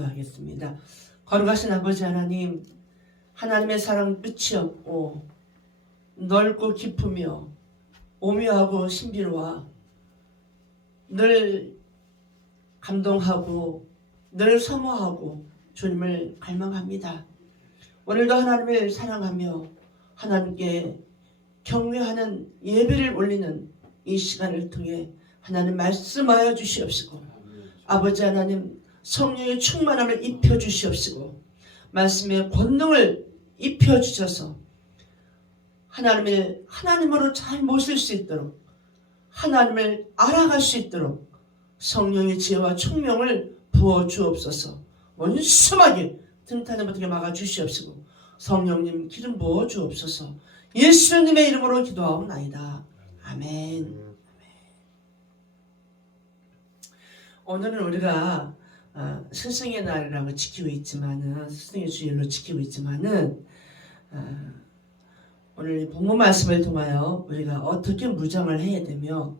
기도하겠습니다. 거룩하신 아버지 하나님, 하나님의 사랑 끝이 없고 넓고 깊으며 오묘하고 신비로워 늘 감동하고 늘 사모하고 주님을 갈망합니다. 오늘도 하나님을 사랑하며 하나님께 경외하는 예배를 올리는 이 시간을 통해 하나님 말씀하여 주시옵시고, 아버지 하나님 성령의 충만함을 입혀 주시옵시고, 말씀의 권능을 입혀 주셔서 하나님으로 잘 모실 수 있도록, 하나님을 알아갈 수 있도록 성령의 지혜와 총명을 부어 주옵소서. 원수하게 등탄을 못하게 막아 주시옵시고, 성령님 기름 부어 주옵소서. 예수님의 이름으로 기도하옵나이다. 아멘. 오늘은 우리가 스승의 날이라고 지키고 있지만은, 스승의 주일로 지키고 있지만은, 오늘 이 본문 말씀을 통하여 우리가 어떻게 무장을 해야 되며,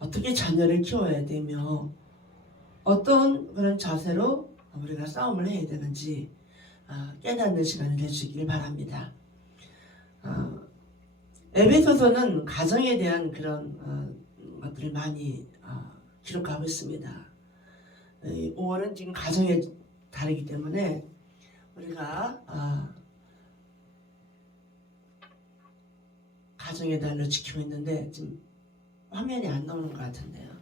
어떻게 자녀를 키워야 되며, 어떤 그런 자세로 우리가 싸움을 해야 되는지 깨닫는 시간이 될 수 있기를 바랍니다. 에베소서는 가정에 대한 그런 것들을 많이 기록하고 있습니다. 5월은 지금 가정의 달이기 때문에 우리가 가정의 달로 지키고 있는데, 지금 화면이 안 나오는 것 같은데요.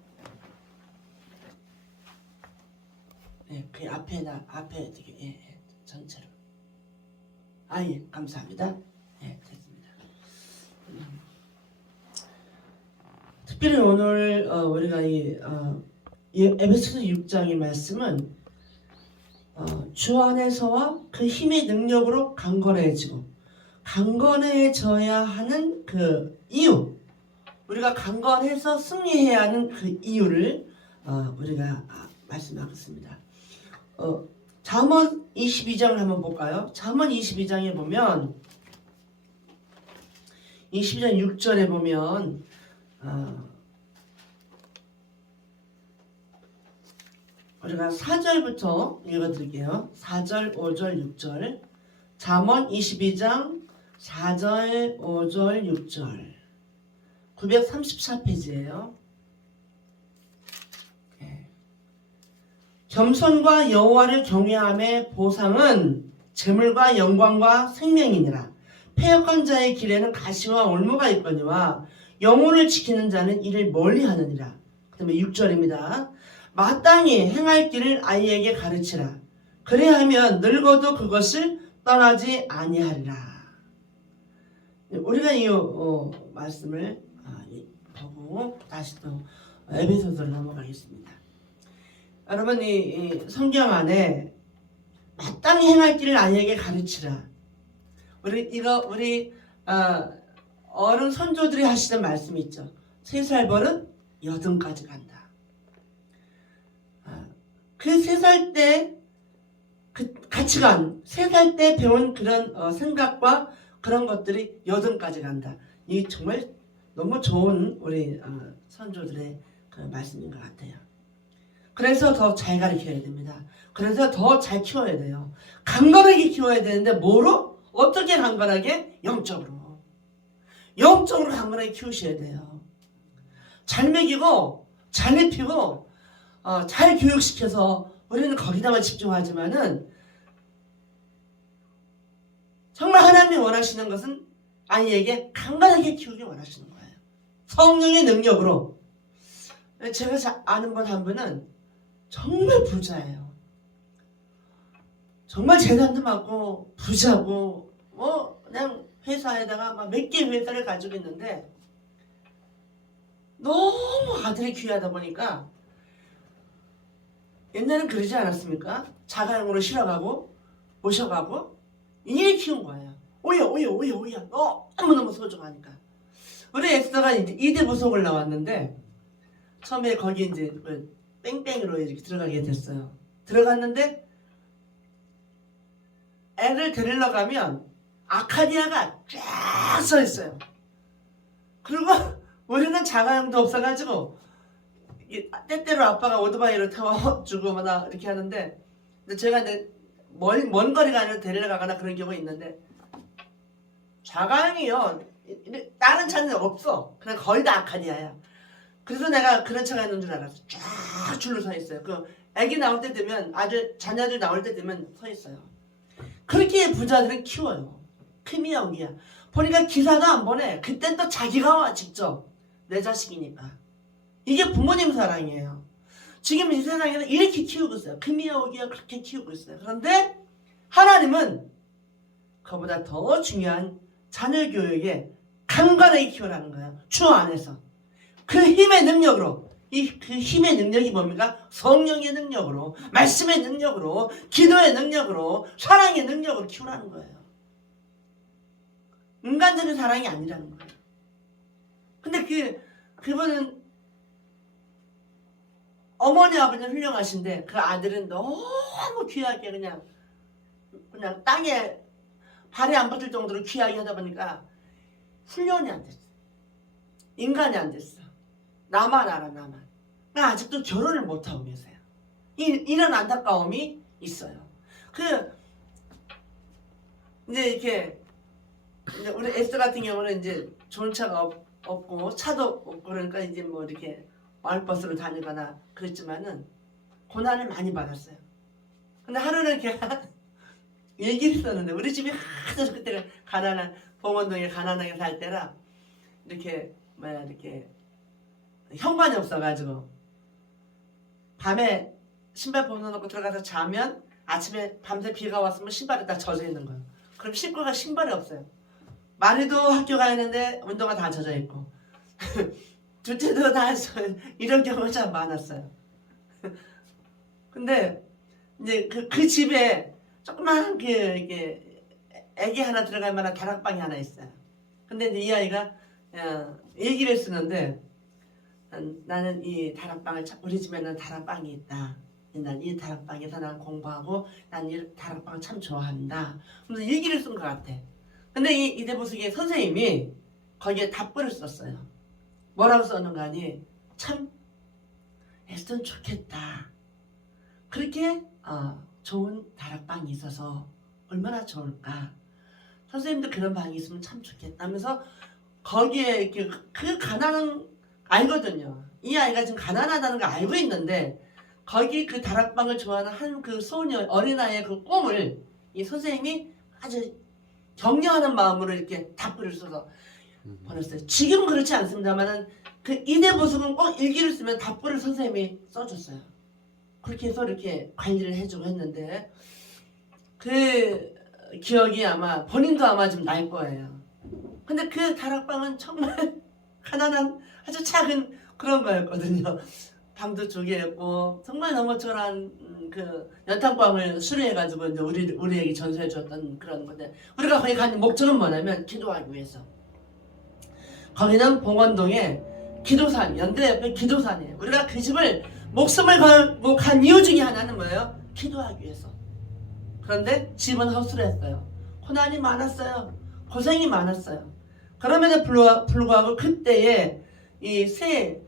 네, 그 앞에 되게 전체로. 예, 감사합니다. 네, 됐습니다. 특별히 오늘 우리가 이 에베소서 6장의 말씀은 주 안에서와 그 힘의 능력으로 강건해지고, 강건해져야 하는 그 이유, 우리가 강건해서 승리해야 하는 그 이유를 우리가 말씀하겠습니다. 잠언 22장을 한번 볼까요? 잠언 22장에 보면 22장 6절에 보면 우리가 4절부터 읽어드릴게요. 4절, 5절, 6절. 잠언 22장 4절, 5절, 6절. 934페이지예요. 겸손과 여호와를 경외함의 보상은 재물과 영광과 생명이니라. 패역한 자의 길에는 가시와 올무가 있거니와 영혼을 지키는 자는 이를 멀리하느니라. 그 다음에 6절입니다. 마땅히 행할 길을 아이에게 가르치라. 그래야하면 늙어도 그것을 떠나지 아니하리라. 우리가 이 말씀을 보고 다시 또 에베소서로 넘어가겠습니다. 여러분, 이 성경 안에 마땅히 행할 길을 아이에게 가르치라. 우리 어른 선조들이 하시던 말씀이 있죠. 3살 버릇 8까지 간다. 그 3살 때 그 가치관, 3살 때 배운 그런 생각과 그런 것들이 8까지 간다. 이 정말 너무 좋은 우리 선조들의 그 말씀인 것 같아요. 그래서 더 잘 가르쳐야 됩니다. 그래서 더 잘 키워야 돼요. 강건하게 키워야 되는데 뭐로? 어떻게 강건하게? 영적으로. 영적으로 강건하게 키우셔야 돼요. 잘 먹이고 잘 입히고 잘 교육시켜서 우리는 거기다만 집중하지만은, 정말 하나님이 원하시는 것은 아이에게 강건하게 키우기 원하시는 거예요. 성령의 능력으로. 제가 아는 분 한 분은 정말 부자예요. 정말 재산도 많고 부자고 그냥 회사에다가 막 몇 개 회사를 가지고 있는데, 너무 아들이 귀하다 보니까 옛날엔 그러지 않았습니까? 자가용으로 실어가고 모셔가고 이렇게 키운 거예요. 오야 너무너무 소중하니까. 우리 에스더가 이제 이대 부속을 나왔는데, 처음에 거기 이제 뺑뺑이로 이렇게 들어가게 됐어요. 들어갔는데 애를 데리러 가면 아카디아가 쫙 서 있어요. 그리고 우리는 자가용도 없어가지고 때때로 아빠가 오토바이를 태워주고 막 이렇게 하는데, 근데 제가 이제 먼 거리가 아니라 데리러 가거나 그런 경우가 있는데 좌강이요. 다른 차는 없어. 그냥 거의 다 아카디아야. 그래서 내가 그런 차가 있는 줄 알았어. 쫙 줄로 서 있어요. 그 애기 나올 때 되면 자녀들 나올 때 되면 서 있어요. 그렇게 부자들은 키워요. 크미야 오기야. 보니까 기사도 안 보내. 그땐 또 자기가 와 직접. 내 자식이니까. 이게 부모님 사랑이에요. 지금 이 세상에는 이렇게 키우고 있어요. 크미야 오기야 그렇게 키우고 있어요. 그런데 하나님은 그보다 더 중요한 자녀 교육에 강건하게 키우라는 거예요. 주 안에서. 그 힘의 능력으로. 그 힘의 능력이 뭡니까? 성령의 능력으로, 말씀의 능력으로, 기도의 능력으로, 사랑의 능력으로 키우라는 거예요. 인간적인 사랑이 아니라는 거예요. 근데 그분은 어머니 아버지는 훌륭하신데 그 아들은 너무 귀하게 그냥 땅에 발이 안 붙을 정도로 귀하게 하다 보니까 훈련이 안 됐어. 인간이 안 됐어. 나만 알아, 나만. 그러니까 아직도 결혼을 못하고 계세요. 이런 안타까움이 있어요. 이제 이렇게, 이제 우리 에스더 같은 경우는 이제 좋은 차가 없고, 차도 없고, 그러니까 이제 뭐 이렇게 마을버스로 다니거나 그랬지만은, 고난을 많이 받았어요. 근데 하루는 걔가 얘기를 했었는데, 우리 집이 하도 그때가 봉원동에 가난하게 살 때라, 이렇게 현관이 없어가지고 밤에 신발 벗어놓고 들어가서 자면 아침에 밤새 비가 왔으면 신발이 다 젖어 있는 거예요. 그럼 씻고 갈 신발이 없어요. 말이도 학교 가야 하는데 운동화 다 젖어 있고 둘째도 다 이런 경우가 참 많았어요. 근데 이제 그 집에 조그만 이게 애기 하나 들어갈 만한 다락방이 하나 있어요. 근데 이제 이 아이가 얘기를 쓰는데 나는 이 다락방을 우리 집에는 다락방이 있다. 난 이 다락방에서 난 공부하고 난 이 다락방을 참 좋아한다. 그래서 얘기를 쓴 것 같아. 근데 이 이대보숙의 선생님이 거기에 답글을 썼어요. 뭐라고 썼는가 하니 참 애쓰면 좋겠다. 그렇게 좋은 다락방이 있어서 얼마나 좋을까. 선생님도 그런 방이 있으면 참 좋겠다 하면서 거기에 이렇게 그 가난한 알거든요. 이 아이가 지금 가난하다는 걸 알고 있는데 거기 그 다락방을 좋아하는 한 그 소녀 어린아이의 그 꿈을 이 선생님이 아주 격려하는 마음으로 이렇게 답글을 써서 보냈어요. 지금은 그렇지 않습니다만은 그 이대보숙은 꼭 일기를 쓰면 답글을 선생님이 써줬어요. 그렇게 해서 이렇게 관리를 해주고 했는데 그 기억이 아마 본인도 아마 좀 날 거예요. 근데 그 다락방은 정말 가난한 아주 작은 그런 거였거든요. 방도 2개였고 정말 너무 초라한 그 연탄방을 수리해가지고 이제 우리에게 전수해 줬던 그런 건데 우리가 거기 간 목적은 뭐냐면 기도하기 위해서. 거기는 봉원동에 기도산, 연대 옆에 기도산이에요. 우리가 그 집을 목숨을 걸고 간 이유 중에 하나는 뭐예요? 기도하기 위해서. 그런데 집은 허술했어요. 고난이 많았어요. 고생이 많았어요. 그럼에도 불구하고 그때의 이 세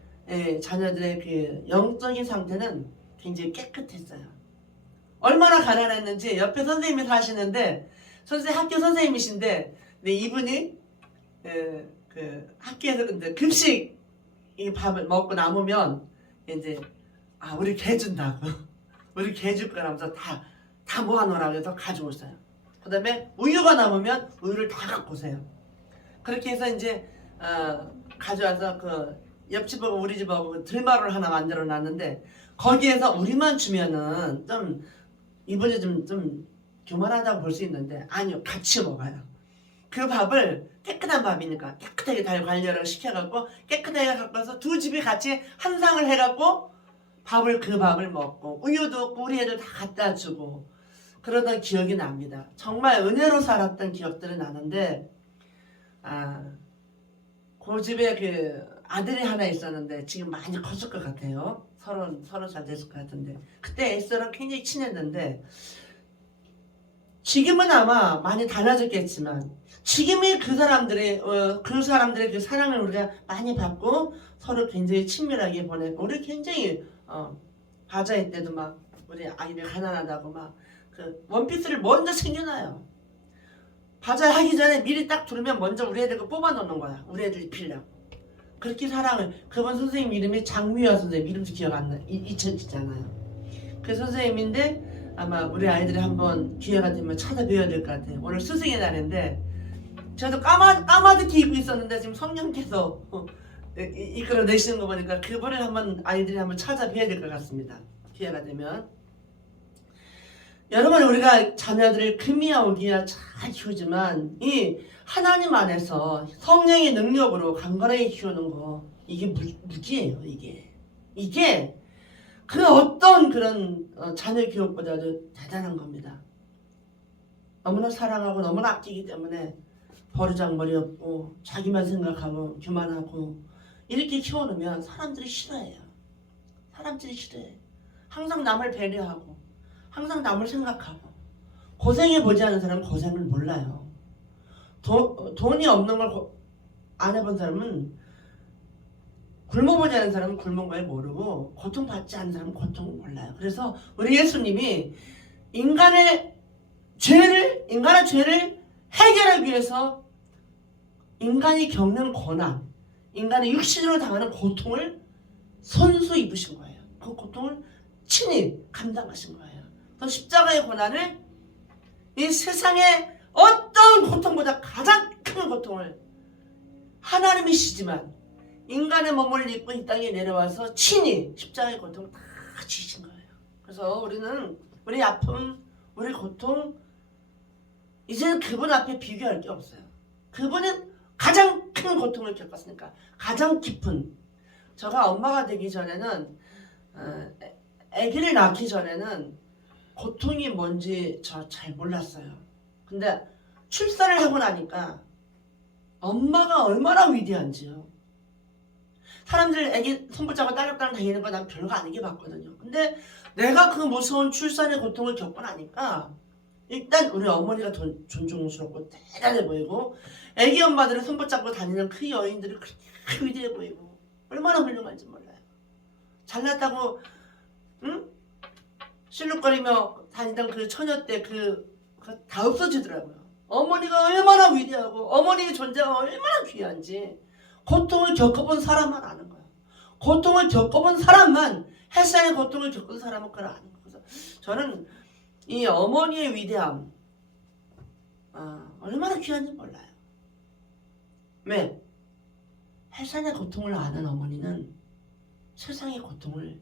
자녀들의 그 영적인 상태는 굉장히 깨끗했어요. 얼마나 가난했는지 옆에 선생님이 사시는데 학교 선생님이신데 이분이 그 학교에서 근데 급식 이 밥을 먹고 남으면 이제 우리 개 준다고 우리 개 줄 거라면서 다 모아놓으라고 해서 가져오세요. 그 다음에 우유가 남으면 우유를 다 갖고 오세요. 그렇게 해서 이제 가져와서 그 옆집하고 우리 집하고 들마루를 하나 만들어 놨는데 거기에서 우리만 주면은 좀 이번에 좀 교만하다고 볼 수 있는데 아니요, 같이 먹어요. 그 밥을 깨끗한 밥이니까 깨끗하게 잘 관리를 시켜갖고 깨끗하게 갖고 와서 두 집이 같이 한 상을 해갖고 그 밥을 먹고 우유도 우리 애들 다 갖다 주고 그러던 기억이 납니다. 정말 은혜로 살았던 기억들은 나는데 그 집에 그 아들이 하나 있었는데 지금 많이 컸을 것 같아요. 30살 됐을 것 같은데 그때 에스더랑 굉장히 친했는데 지금은 아마 많이 달라졌겠지만 지금의 그 사람들의 그 사랑을 우리가 많이 받고 서로 굉장히 친밀하게 보냈고 우리 굉장히 바자회 때도 막 우리 아이들 가난하다고 막 그 원피스를 먼저 챙겨놔요. 바자회 하기 전에 미리 딱 두르면 먼저 우리 애들 거 뽑아 놓는 거야. 우리 애들 입히려고. 그렇게 사랑을. 그분 선생님 이름이 장미화 선생님, 이름도 기억 안 나. 잊혀지잖아요. 그 선생님인데 아마 우리 아이들이 한번 기회가 되면 찾아뵈야 될 것 같아요. 오늘 스승의 날인데 저도 까마득히 입고 있었는데 지금 성령께서 이끌어내시는 거 보니까 그분을 한번 아이들이 한번 찾아뵈야 될 것 같습니다. 기회가 되면. 여러분, 우리가 자녀들을 금이야 오기야 잘 키우지만 이 하나님 안에서 성령의 능력으로 강건하게 키우는 거, 이게 무기예요. 이게 그 어떤 그런 자녀 교육보다도 대단한 겁니다. 너무나 사랑하고 너무나 아끼기 때문에 버르장머리 없고 자기만 생각하고 교만하고 이렇게 키워놓으면 사람들이 싫어해요. 항상 남을 배려하고 항상 남을 생각하고 고생해보지 않은 사람은 고생을 몰라요. 돈이 없는 걸 안 해본 사람은, 굶어보지 않은 사람은 굶은 걸 모르고 고통받지 않은 사람은 고통을 몰라요. 그래서 우리 예수님이 인간의 죄를 해결하기 위해서 인간이 겪는 고난, 인간의 육신으로 당하는 고통을 손수 입으신 거예요. 그 고통을 친히 감당하신 거예요. 그 십자가의 고난을 이 세상의 어떤 고통보다 가장 큰 고통을 하나님이시지만 인간의 몸을 입고 이 땅에 내려와서 친히 십자가의 고통을 다 지신 거예요. 그래서 우리는 우리 아픔, 우리 고통, 이제는 그분 앞에 비교할 게 없어요. 그분은 가장 큰 고통을 겪었으니까, 가장 깊은. 제가 엄마가 되기 전에는, 아기를 낳기 전에는 고통이 뭔지 저 잘 몰랐어요. 근데 출산을 하고 나니까 엄마가 얼마나 위대한지요. 사람들 아기 손붙잡고 딸락딸락 다니는 거 난 별거 아니게 봤거든요. 근데 내가 그 무서운 출산의 고통을 겪고 나니까 일단 우리 어머니가 존중스럽고 대단해 보이고, 아기 엄마들은 손붙잡고 다니는 그 여인들이 그렇게 위대해 보이고 얼마나 훌륭한지 몰라요. 잘났다고 응? 실룩거리며 다니던 그 처녀 때 다 없어지더라고요. 어머니가 얼마나 위대하고 어머니의 존재가 얼마나 귀한지 고통을 겪어본 사람만 아는 거예요. 고통을 겪어본 사람만, 햇살의 고통을 겪은 사람은 그걸 아는 거예요. 그래서 저는 이 어머니의 위대함, 얼마나 귀한지 몰라요. 왜? 햇살의 고통을 아는 어머니는 세상의 고통을,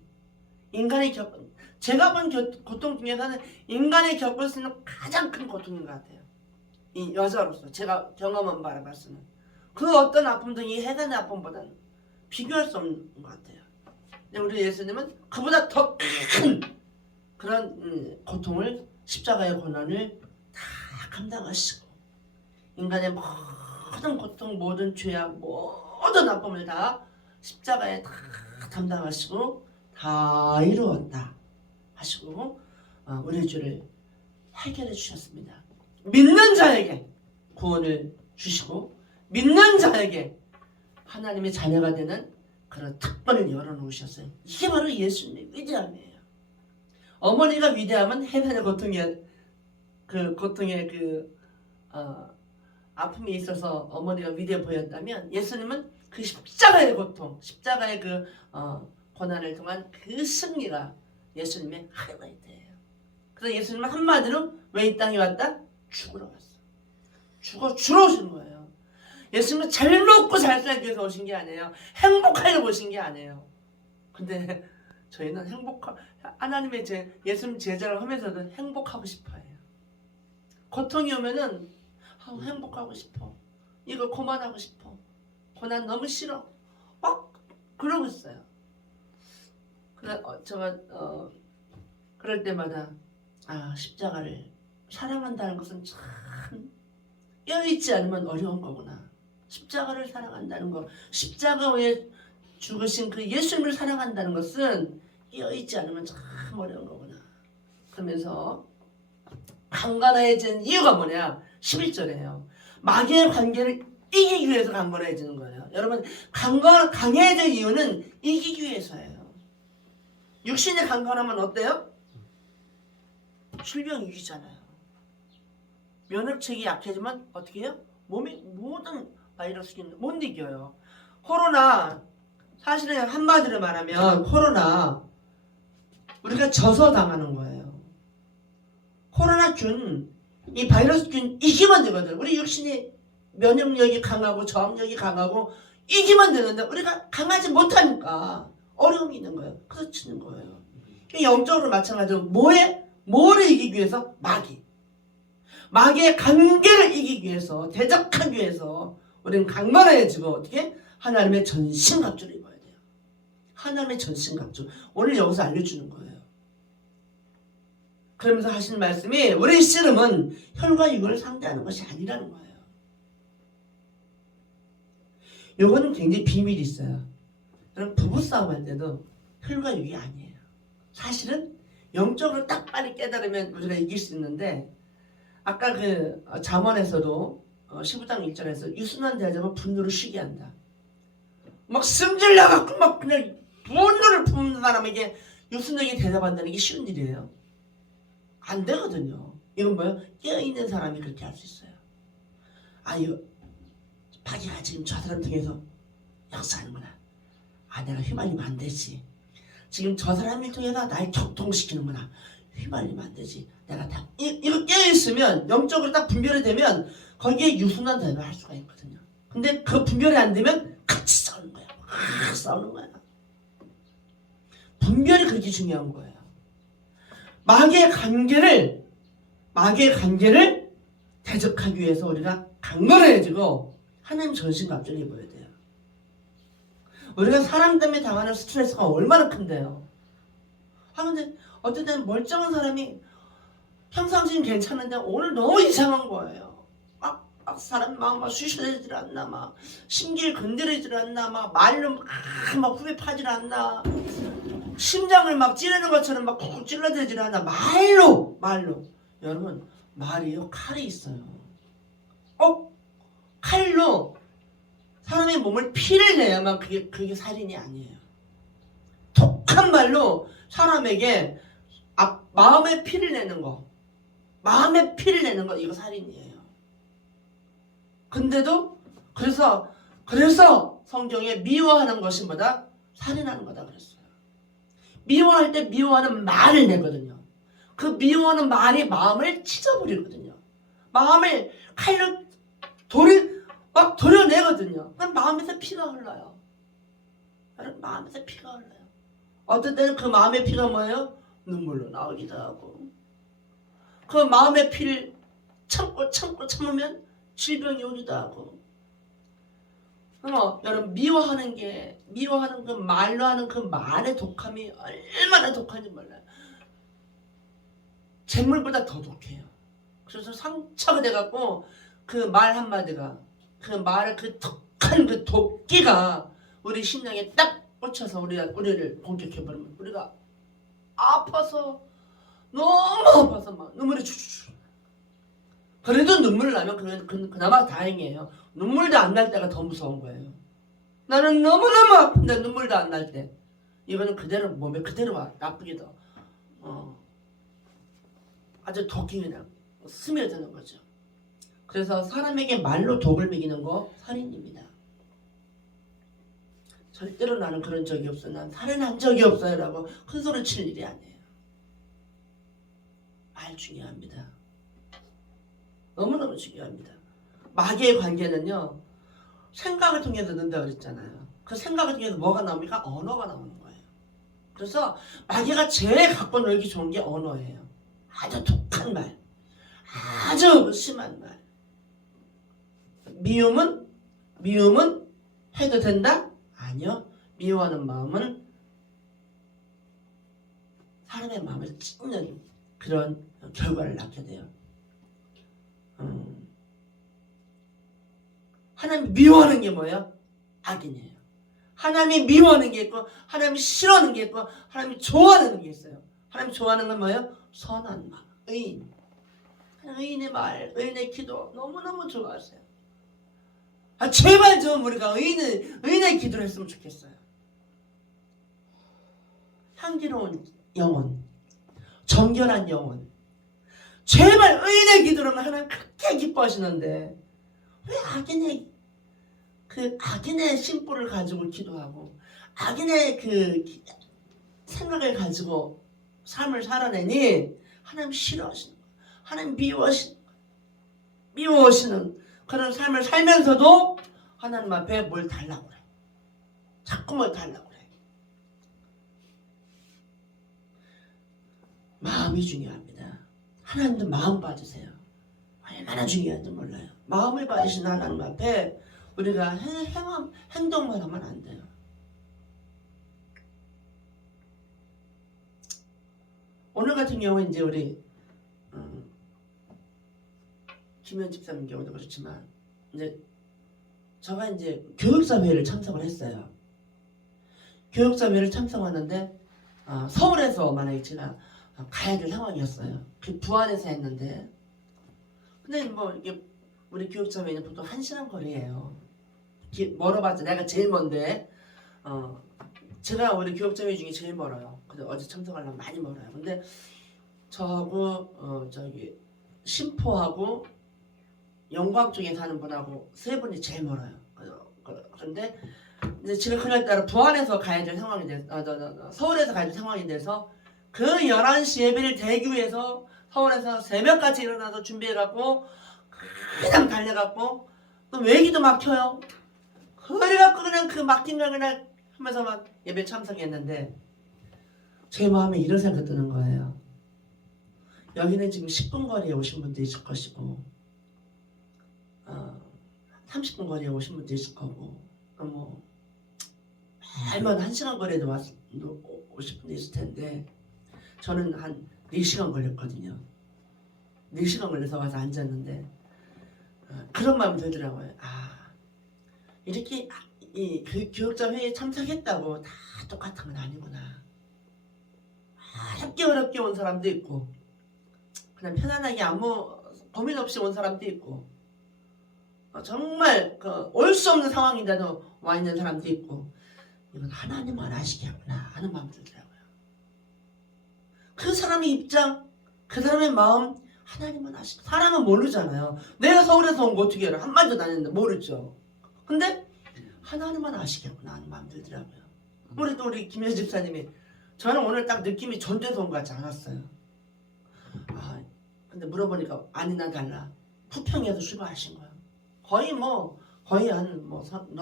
제가 본 고통 중에서는 인간이 겪을 수 있는 가장 큰 고통인 것 같아요. 이 여자로서 제가 경험한 바를 봤으면 그 어떤 아픔도 이 해산의 아픔보다는 비교할 수 없는 것 같아요. 근데 우리 예수님은 그보다 더 큰 그런 고통을, 십자가의 고난을 다 감당하시고 인간의 모든 고통, 모든 죄악, 모든 아픔을 다 십자가에 다 담당하시고 다 이루었다 하시고 우리 죄를 해결해 주셨습니다. 믿는 자에게 구원을 주시고 믿는 자에게 하나님의 자녀가 되는 그런 특권을 열어놓으셨어요. 이게 바로 예수님의 위대함이에요. 어머니가 위대하면 해산의 고통의 아픔이 있어서 어머니가 위대해 보였다면, 예수님은 그 십자가의 고통, 십자가의 고난을 통한 그 승리가 예수님의 하이라이트예요. 그래서 예수님은 한마디로 왜 이 땅에 왔다? 죽으러 왔어. 주러 오신 거예요. 예수님은 잘 먹고 잘 살기 위해서 오신 게 아니에요. 행복하려고 오신 게 아니에요. 근데 저희는 하나님의 예수님 제자를 하면서도 행복하고 싶어요. 고통이 오면은 행복하고 싶어. 이거 그만하고 싶어. 고난 너무 싫어. 막 그러고 있어요. 제가 그럴 때마다 십자가를 사랑한다는 것은 참 뼈있지 않으면 어려운 거구나. 십자가를 사랑한다는 것, 십자가에 죽으신 그 예수님을 사랑한다는 것은 뼈있지 않으면 참 어려운 거구나. 그러면서 강건해진 이유가 뭐냐? 11절이에요. 마귀의 관계를 이기기 위해서 강건해지는 거예요. 여러분, 강해질 이유는 이기기 위해서예요. 육신이 강건하면 어때요? 질병 위기잖아요. 면역체계 약해지면 어떻게 해요? 몸이 모든 바이러스균 못 이겨요. 코로나 사실은 한마디로 말하면 코로나 우리가 져서 당하는 거예요. 코로나균 이 바이러스균 이기면 되거든. 우리 육신이 면역력이 강하고 저항력이 강하고 이기면 되는데 우리가 강하지 못하니까 어려움이 있는 거예요. 그래서 치는 거예요. 영적으로 마찬가지로 뭐를 이기기 위해서? 마귀의 관계를 이기기 위해서, 대적하기 위해서 우리는 강건해지고 어떻게? 하나님의 전신갑주를 입어야 돼요. 하나님의 전신갑주. 오늘 여기서 알려주는 거예요. 그러면서 하시는 말씀이 우리 씨름은 혈과 육을 상대하는 것이 아니라는 거예요. 요거는 굉장히 비밀이 있어요. 여러분 부부싸움 할 때도 혈과 육이 아니에요. 사실은 영적으로 딱 빨리 깨달으면 우리가 이길 수 있는데 아까 그 잠언에서도 15장 1절에서 유순한 대하자면 분노를 쉬게 한다. 막 승질나갖고 막 그냥 분노를 품는 사람에게 유순하게 대답한다는 게 쉬운 일이에요. 안 되거든요. 이건 뭐예요? 깨어있는 사람이 그렇게 할 수 있어요. 이거 파기가 지금 저 사람 통해서 역사하는구나. 내가 휘말리면 안 되지. 지금 저 사람을 통해서 날 격통시키는구나. 휘말리면 안 되지. 내가 다 이거 깨어있으면 영적으로 딱 분별이 되면 거기에 유순한 대화를 할 수가 있거든요. 근데 그 분별이 안 되면 같이 싸우는 거야. 싸우는 거야. 분별이 그렇게 중요한 거예요. 마귀의 관계를 대적하기 위해서 우리가 강건해지고 하나님 전신갑주를 입어야 돼요. 우리가 사람 때문에 당하는 스트레스가 얼마나 큰데요. 근데 어떤 때는 멀쩡한 사람이 평상시는 괜찮은데 오늘 너무 이상한 거예요. 막 사람 막 쑤셔대질 않나, 막 심기를 건드리질 않나, 막 말로 막 후배 파질 않나, 심장을 막 찌르는 것처럼 막 쿡쿡 찔러대질 않나. 말로 여러분 말이요 칼이 있어요. 칼로 사람의 몸을 피를 내야만 그게 살인이 아니에요. 독한 말로 사람에게 마음의 피를 내는 거 이거 살인이에요. 근데도 그래서 성경에 미워하는 것이 뭐다? 살인하는 거다 그랬어요. 미워할 때 미워하는 말을 내거든요. 그 미워하는 말이 마음을 찢어버리거든요. 마음을 칼로 도려내거든요. 그럼 마음에서 피가 흘러요. 마음에서 피가 흘러요. 어떤 때는 그 마음의 피가 뭐예요? 눈물로 나오기도 하고, 그 마음의 피를 참으면 질병이 오기도 하고. 여러분 미워하는 그 말로 하는 그 말의 독함이 얼마나 독한지 몰라요. 잿물보다 더 독해요. 그래서 상처가 돼갖고 그 말 한마디가, 그 말의 그 독한 그 도끼가 우리 심장에 딱 꽂혀서 우리를 공격해버리면 우리가 너무 아파서 막 눈물이 주주주. 그래도 눈물 나면 그나마 다행이에요. 눈물도 안 날 때가 더 무서운 거예요. 나는 너무너무 아픈데 눈물도 안 날 때, 이거는 그대로 몸에 그대로 나쁘게도 아주 독이 그냥 스며드는 거죠. 그래서 사람에게 말로 독을 먹이는 거 살인입니다. 절대로 나는 그런 적이 없어, 난 살인한 적이 없어요 라고 큰 소리 칠 일이 아니에요. 말 중요합니다. 너무너무 중요합니다. 마귀의 관계는요, 생각을 통해서 는다 그랬잖아요. 그 생각을 통해서 뭐가 나옵니까? 언어가 나오는 거예요. 그래서 마귀가 제일 갖고 놀기 좋은 게 언어예요. 아주 독한 말, 아주 심한 말. 미움은 해도 된다? 아니요. 미워하는 마음은 사람의 마음을 찢는 그런 결과를 낳게 돼요. 하나님 미워하는 게 뭐예요? 악인이에요. 하나님이 미워하는 게 있고, 하나님이 싫어하는 게 있고, 하나님이 좋아하는 게 있어요. 하나님이 좋아하는 건 뭐예요? 선한 마음, 의인. 의인의 말, 의인의 기도 너무너무 좋아하세요. 제발 좀 우리가 의인의 기도를 했으면 좋겠어요. 향기로운 영혼, 정결한 영혼, 제발 의인의 기도로는 하나님 그렇게 기뻐하시는데 왜 악인의 심보를 가지고 기도하고 악인의 그 생각을 가지고 삶을 살아내니 하나님 싫어하시는 거예요. 하나님 미워하시는 그런 삶을 살면서도 하나님 앞에 뭘 달라고 그래. 자꾸 뭘 달라고 그래. 마음이 중요합니다. 하나님도 마음 봐주세요. 얼마나 중요한지 몰라요. 마음을 봐주신 하나님 앞에 우리가 행동만 하면 안 돼요. 오늘 같은 경우는 이제 우리 김현 집사님 경우도 그렇지만 이제 제가 이제 교육사회를 참석을 했어요. 교육사회를 참석하는데 서울에서 만약에 제가 가야 될 상황이었어요. 그 부안에서 했는데 근데 뭐 이게 우리 교육사회는 보통 1시간 거리예요. 멀어봤자 내가 제일 먼데 제가 우리 교육자회 중에 제일 멀어요. 근데 어제 참석하려면 많이 멀어요. 근데 저하고 저기 신포하고 영광 쪽에 사는 분하고 세 분이 제일 멀어요. 그런데 이제 제가 그날따라 부안에서 가야 될 상황이 돼서 서울에서 가야 될 상황이 돼서 그 11시 예배를 대기 위해서 서울에서 새벽까지 일어나서 준비해갖고 그냥 달려갖고 또 외기도 막혀요. 그래갖고 그냥 그 막힌 걸 그냥 하면서 막 예배 참석했는데 제 마음에 이런 생각 드는 거예요. 여기는 지금 10분 거리에 오신 분도 있을 것이고 30분 거리에 오신 분도 있을 거고 뭐 얼마나 1시간 거리에도 오실 분도 있을 텐데 저는 한 4시간 걸렸거든요. 4시간 걸려서 와서 앉았는데 그런 마음이 들더라고요. 이렇게 이 교육자 회의에 참석했다고 다 똑같은 건 아니구나. 어렵게 온 사람도 있고 그냥 편안하게 아무 고민 없이 온 사람도 있고 정말 올 수 없는 상황인데도 와 있는 사람도 있고 이건 하나님만 아시겠구나 하는 마음이 들더라고요. 그 사람의 입장, 그 사람의 마음 하나님만 아시고 사람은 모르잖아요. 내가 서울에서 온 거 어떻게 알아? 한 번도 다녔는데 모르죠. 근데 하나님만 아시겠구나 하는 마음이 들더라고요. 우리 김현 집사님이 저는 오늘 딱 느낌이 전주에서 온 것 같지 않았어요. 근데 물어보니까 아니나 달라. 부평에서 출발하신 거예요. 거의 한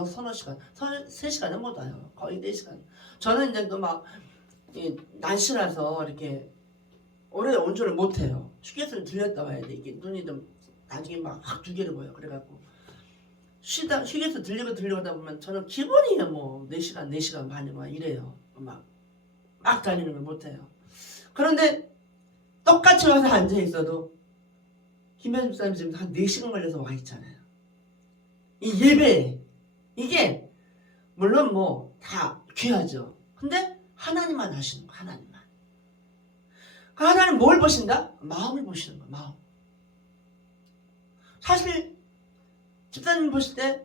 서너 시간, 3시간은 못 와요. 거의 4시간. 저는 이제 또 막 날씨라서 이렇게 오래 온전을 못해요. 휴게소를 들렸다 와야 돼. 이게 눈이 좀 나중에 막 확 두 개를 보여. 그래갖고 휴게소 들리고 하다 보면 저는 기본이에요. 뭐 4시간 반이 막 이래요. 막 달리는 걸 못해요. 그런데 똑같이 와서 앉아 있어도 김현 집사님 지금 한 4시간 걸려서 와 있잖아요. 이 예배 이게 물론 뭐 다 귀하죠. 근데 하나님만 하시는 거, 하나님만. 그 하나님 뭘 보신다? 마음을 보시는 거, 마음. 사실 집사님 보실 때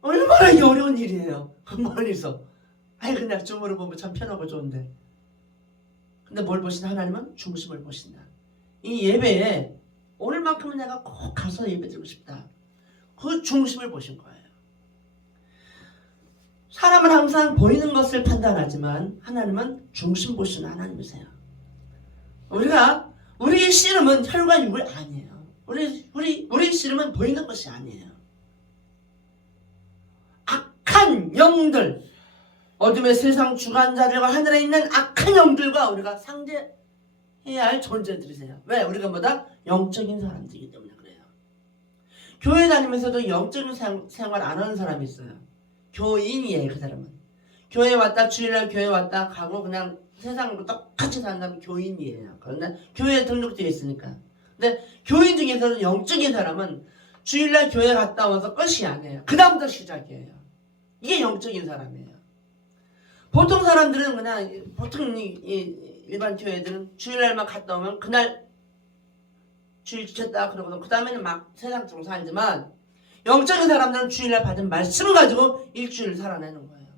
얼마나 이게 어려운 일이에요. 멀리서. 그냥 줌으로 보면 참 편하고 좋은데. 근데 뭘 보신다? 하나님은 중심을 보신다. 이 예배에 오늘만큼은 내가 꼭 가서 예배 드리고 싶다. 그 중심을 보신 거예요. 사람은 항상 보이는 것을 판단하지만 하나님은 중심 보시는 하나님이세요. 우리의 씨름은 혈과 육을 아니에요. 우리 씨름은 보이는 것이 아니에요. 악한 영들, 어둠의 세상 주관자들과 하늘에 있는 악한 영들과 우리가 상대해야 할 존재들이세요. 왜? 우리가 뭐다? 영적인 사람들이기 때문에 그래요. 교회 다니면서도 영적인 생활 안 하는 사람이 있어요. 교인이에요. 그 사람은. 교회 왔다 주일날 교회 왔다 가고 그냥 세상으로 똑같이 사는 사람은 교인이에요. 그런데 교회에 등록되어 있으니까. 근데 교인 중에서는 영적인 사람은 주일날 교회 갔다 와서 끝이 아니에요. 그 다음부터 시작이에요. 이게 영적인 사람이에요. 보통 사람들은 그냥 보통 일반 교회들은 주일날만 갔다 오면 그날 주일 지켰다 그러고서 그 다음에는 막 세상적으로 살지만 영적인 사람들은 주일날 받은 말씀을 가지고 일주일을 살아내는 거예요.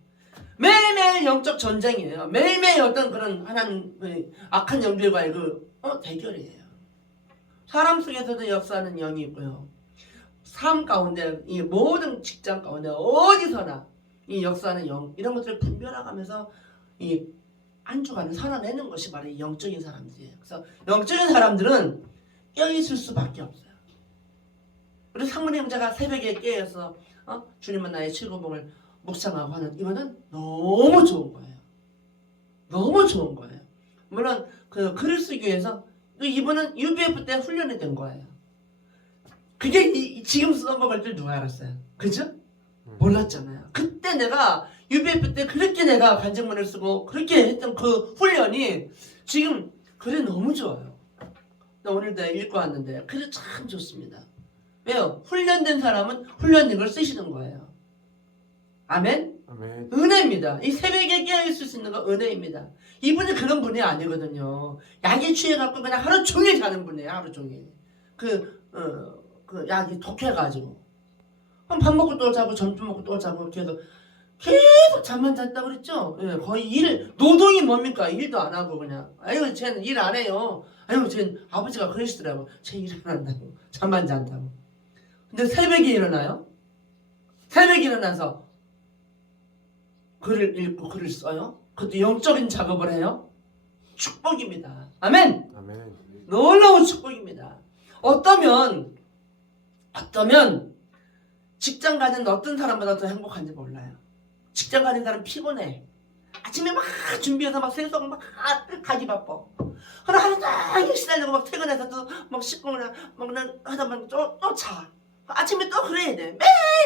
매일매일 영적 전쟁이에요. 매일매일 어떤 그런 하나님 악한 영들과의 대결이에요. 사람 속에서도 역사하는 영이 있고요. 삶 가운데 이 모든 직장 가운데 어디서나 이 역사하는 영 이런 것들을 분별해가면서 이 한 주간을 살아내는 것이 바로 이 영적인 사람들이에요. 그래서 영적인 사람들은 깨어있을 수밖에 없어요. 우리 상문의 형제가 새벽에 깨어서 주님은 나의 칠거봉을 묵상하고 하는 이거는 너무 좋은 거예요. 너무 좋은 거예요. 물론 그 글을 쓰기 위해서 또 이분은 UBF 때 훈련이 된 거예요. 그게 지금 써먹을 줄 누가 알았어요? 그죠? 몰랐잖아요. 그때 내가 UBF 때 그렇게 내가 간증문을 쓰고 그렇게 했던 그 훈련이 지금 글이 너무 좋아요. 나 오늘 내가 읽고 왔는데 글이 참 좋습니다. 왜요? 훈련된 사람은 훈련된 걸 쓰시는 거예요. 아멘? 아멘. 은혜입니다. 이 새벽에 깨어있을 수 있는 거 은혜입니다. 이분이 그런 분이 아니거든요. 약에 취해갖고 그냥 하루 종일 자는 분이에요. 하루 종일. 그 약이 독해가지고. 그럼 밥 먹고 또 자고 점심 먹고 또 자고 계속 잠만 잤다 그랬죠? 예, 거의 노동이 뭡니까? 일도 안 하고 그냥. 아유, 쟤는 일 안 해요. 아유, 쟤는 아버지가 그러시더라고. 쟤 일 안 한다고. 잠만 잔다고. 근데 새벽에 일어나요? 새벽에 일어나서 글을 읽고 글을 써요? 그것도 영적인 작업을 해요? 축복입니다. 아멘! 아멘. 놀라운 축복입니다. 어떠면 직장 가는 어떤 사람보다 더 행복한지 몰라요. 직장 가는 사람 피곤해. 아침에 막 준비해서 막 세수하고 막 가기 바빠. 하루 종일 시달리고 막 퇴근해서 또 막 씻고 그냥 하다 보면 또 자. 아침에 또 그래야 돼.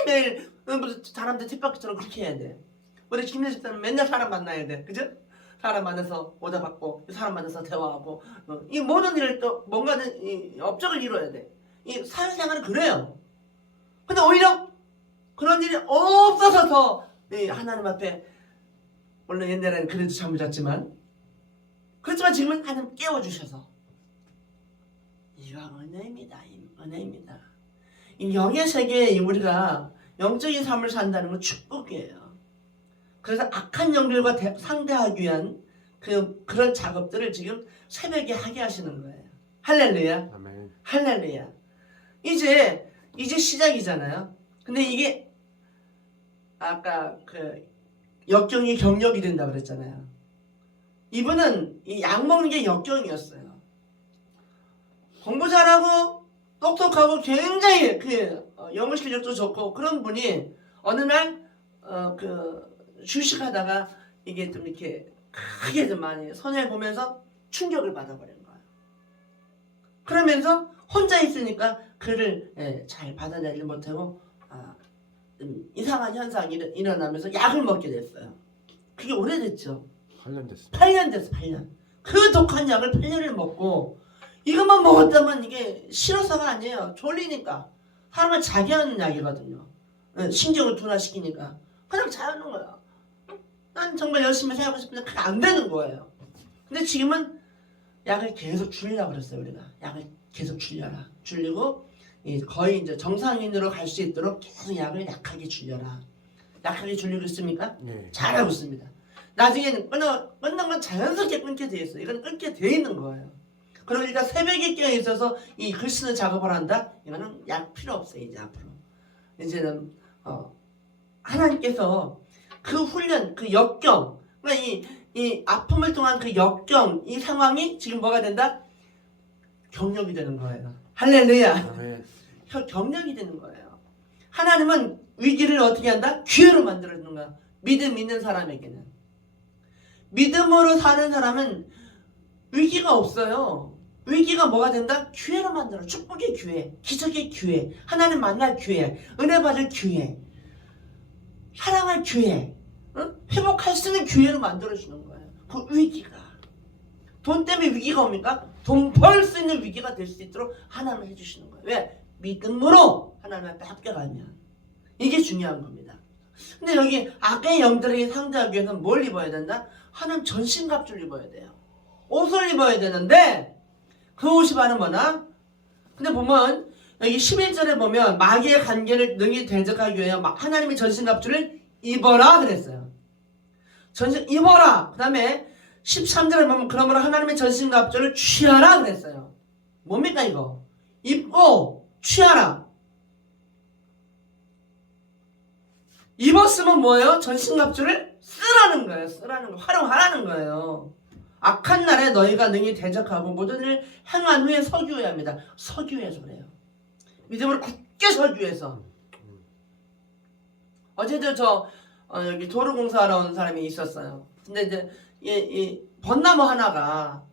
매일매일 무슨 사람들 뒷바퀴처럼 그렇게 해야 돼. 우리 김내 집사는 맨날 사람 만나야 돼. 그죠? 사람 만나서 오다 받고 사람 만나서 대화하고 이 모든 일을 또 뭔가는 이 업적을 이뤄야 돼. 이 사회생활은 그래요. 근데 오히려 그런 일이 없어서 더 하나님 앞에 물론 옛날에는 그래도 잠을 잤지만 그렇지만 지금은 하나님 깨워주셔서 이거 은혜입니다. 은혜입니다. 이 영의 세계에 우리가 영적인 삶을 산다는 건 축복이에요. 그래서 악한 영들과 상대하기 위한 그런 작업들을 지금 새벽에 하게 하시는 거예요. 할렐루야. 아멘. 할렐루야. 이제 시작이잖아요. 근데 이게 아까 그 역경이 경력이 된다 그랬잖아요. 이분은 이 약 먹는 게 역경이었어요. 공부 잘하고 똑똑하고 굉장히 영어 실력도 좋고 그런 분이 어느 날 주식하다가 이게 좀 이렇게 크게 좀 많이 손해 보면서 충격을 받아버린 거예요. 그러면서 혼자 있으니까 그를 잘 받아내지 못하고 이상한 현상이 일어나면서 약을 먹게 됐어요. 그게 오래됐죠. 8년 됐습니다. 8년 됐어. 8년. 그 독한 약을 8년을 먹고 이것만 먹었다면 이게 싫어서가 아니에요. 졸리니까. 사람을 자게 하는 약이거든요. 신경을 둔화시키니까. 그냥 자는 거야. 난 정말 열심히 살고 싶은데 그게 안 되는 거예요. 근데 지금은 약을 계속 줄이려고 그랬어요. 우리가. 약을 계속 줄여라. 줄이고 거의 이제 정상인으로 갈 수 있도록 계속 약을 약하게 줄여라. 약하게 줄이고 있습니까? 네. 잘하고 있습니다. 나중에는 끊는 건 자연스럽게 끊게 돼 있어요. 이건 끊게 돼 있는 거예요. 그럼 우리가 새벽에 깨어 있어서 이 글 쓰는 작업을 한다? 이거는 약 필요 없어요. 이제 앞으로. 이제는 하나님께서 그 훈련, 그 역경, 그러니까 이 아픔을 통한 그 역경, 이 상황이 지금 뭐가 된다? 경력이 되는 거예요. 할렐루야. 아멘. 경력이 되는 거예요. 하나님은 위기를 어떻게 한다? 기회로 만들어주는 거야. 믿음 있는 사람에게는. 믿음으로 사는 사람은 위기가 없어요. 위기가 뭐가 된다? 기회로 만들어. 축복의 기회, 기적의 기회, 하나님 만날 기회, 은혜 받을 기회, 사랑할 기회, 회복할 수 있는 기회로 만들어주는 거예요. 그 위기가. 돈 때문에 위기가 옵니까? 돈 벌 수 있는 위기가 될 수 있도록 하나님을 해주시는 거예요. 왜? 믿음으로 하나님 앞에 합격하면. 이게 중요한 겁니다. 근데 여기 악의 영들에게 상대하기 위해서는 뭘 입어야 된다? 하나님 전신갑주를 입어야 돼요. 옷을 입어야 되는데 그 옷이 바로 뭐나? 근데 보면 여기 11절에 보면 마귀의 관계를 능히 대적하기 위해 하나님의 전신갑주를 입어라 그랬어요. 전신 입어라. 그 다음에 13절에 보면 그러므로 하나님의 전신갑주를 취하라 그랬어요. 뭡니까 이거? 입고 취하라. 입었으면 뭐예요? 전신갑주를 쓰라는 거예요. 쓰라는 거, 활용하라는 거예요. 악한 날에 너희가 능히 대적하고 모든 일을 행한 후에 서기해야 합니다. 서기해서 그래요. 믿음으로 굳게 서기해서. 어제도 여기 도로공사하러 온 사람이 있었어요. 근데 이제 이 벚나무 하나가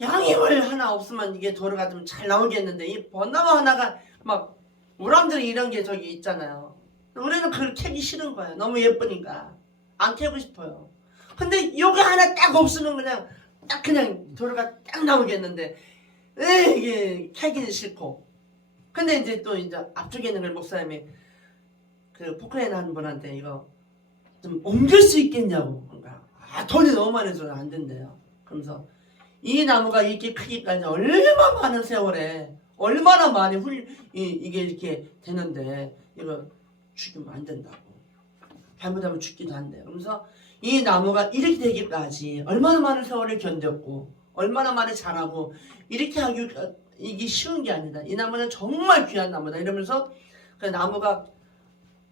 양임을 하나 없으면 이게 도로가 좀 잘 나오겠는데 이 벚나무 하나가 막 우람들이 이런 게 저기 있잖아요. 우리는 그걸 캐기 싫은 거예요. 너무 예쁘니까 안 캐고 싶어요. 근데 요게 하나 딱 없으면 그냥 도로가 딱 나오겠는데 이게 캐기는 싫고. 근데 이제 또 이제 앞쪽에 있는 걸 목사님이 그 포크레인 하는 분한테 이거 좀 옮길 수 있겠냐고. 그러니까 돈이 너무 많이 줘서 안 된대요. 그러면서 이 나무가 이렇게 크기까지 얼마나 많은 세월에 얼마나 많이 이게 이렇게 되는데 이거 죽이면 안 된다고. 잘못하면 죽기도 한대요. 그러면서 이 나무가 이렇게 되기까지 얼마나 많은 세월을 견뎠고 얼마나 많이 자라고 이렇게 이게 쉬운 게 아니다. 이 나무는 정말 귀한 나무다. 이러면서 그 나무가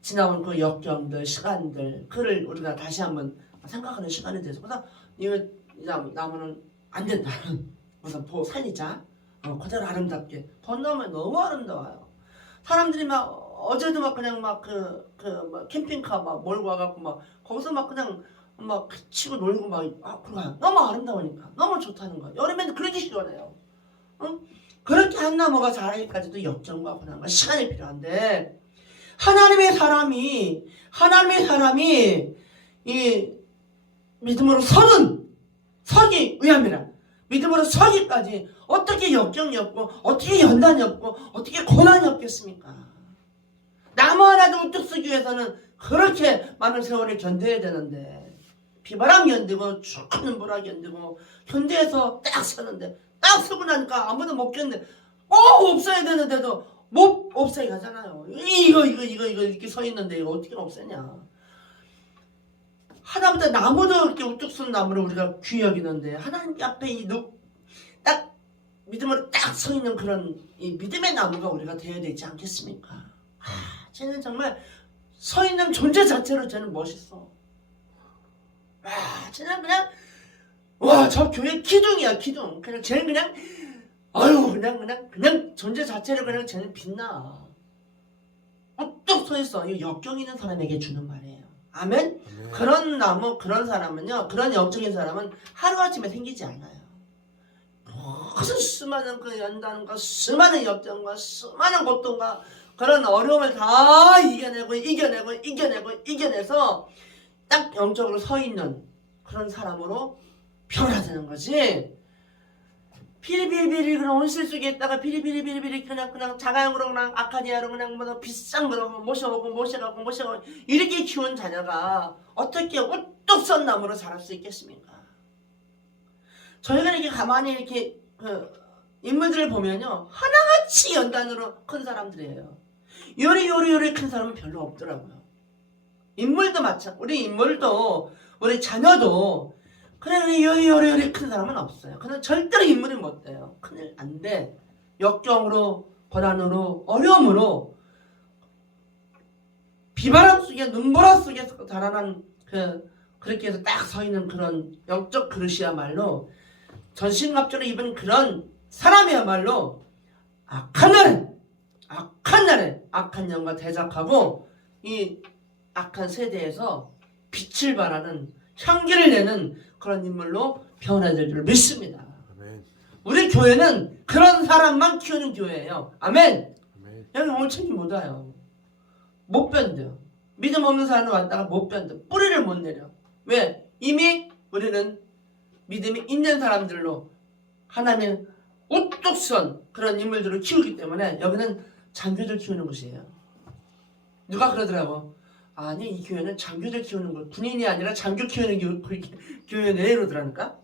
지나온 그 역경들, 시간들, 그를 우리가 다시 한번 생각하는 시간이 돼서, 그래서 이 나무는 안 된다. 우선 살리자. 그대로 아름답게. 벚나무는 너무 아름다워요. 사람들이 막 어제도 막 그냥 막 캠핑카 막 몰고 와갖고 막 거기서 막 그냥 막 치고 놀고 막 그거야. 너무 아름다우니까 너무 좋다는 거야. 여름에는 그렇게 시원해요. 응? 그렇게 한 나무가 자라기까지도 역경과 고난과 시간이 필요한데. 하나님의 사람이 이 믿음으로 서기 위함이라. 믿음으로 서기까지 어떻게 역경이 없고 어떻게 연단이 없고 어떻게 고난이 없겠습니까? 나무 하나도 우뚝 서기 위해서는 그렇게 많은 세월을 견뎌야 되는데 비바람 견디고 죽는 불화 견디고 견디해서 딱 서는데 딱 서고 나니까 아무도 못 견뎌. 없어야 되는데도 못 없애게 하잖아요. 이거 이렇게 서 있는데 이거 어떻게 없애냐. 하나보다 나무도 이렇게 우뚝 선 나무를 우리가 귀히 여기는데 하나님 앞에 딱 믿음으로 딱 서 있는 그런 이 믿음의 나무가 우리가 되어야 되지 않겠습니까? 쟤는 정말 서 있는 존재 자체로 쟤는 멋있어. 쟤는 그냥 저 교회 기둥이야 기둥. 그냥 쟤는 그냥 그냥 존재 자체를 그냥 쟤는 빛나. 뚝 서 있어. 이 역경 있는 사람에게 주는 말이에요. 아멘? 그런 나무, 그런 사람은요, 그런 영적인 사람은 하루아침에 생기지 않아요. 무슨 수많은 그 연단과 수많은 역경과 수많은 고통과 그런 어려움을 다 이겨내서 딱 영적으로 서 있는 그런 사람으로 변화되는 거지. 비리비리비리 그런 온실 속에 있다가 비리비리비리 그냥 자가용으로 그냥 아카디아로 그냥 뭐 비싼 거로 모셔가고 이렇게 키운 자녀가 어떻게 우뚝 선 나무로 자랄 수 있겠습니까? 저희가 이렇게 가만히 이렇게 인물들을 보면요 하나같이 연단으로 큰 사람들이에요. 요리 큰 사람은 별로 없더라고요. 인물도 우리 인물도 우리 자녀도 그래 요리 큰 사람은 없어요. 그는 절대로 인물이 못 돼요. 큰일 안 돼. 역경으로 고난으로 어려움으로 비바람 속에 눈보라 속에서 자라난 그렇게 해서 딱 서 있는 그런 영적 그릇이야말로 전신갑주를 입은 그런 사람이야말로 악한 날에 악한 영과 대적하고 이 악한 세대에서 빛을 발하는 향기를 내는 그런 인물로 변화될 줄 믿습니다. 아멘. 우리 교회는 그런 사람만 키우는 교회예요. 아멘. 아멘. 여기 옳지 못 와요. 못 변뎌. 믿음 없는 사람은 왔다가 못 변둬. 뿌리를 못 내려. 왜? 이미 우리는 믿음이 있는 사람들로 하나님 우뚝 선 그런 인물들을 키우기 때문에 여기는 장교들 키우는 곳이에요. 누가 그러더라고. 아니 이 교회는 장교들 키우는 거 군인이 아니라 장교 키우는 교회네 이러더라니까.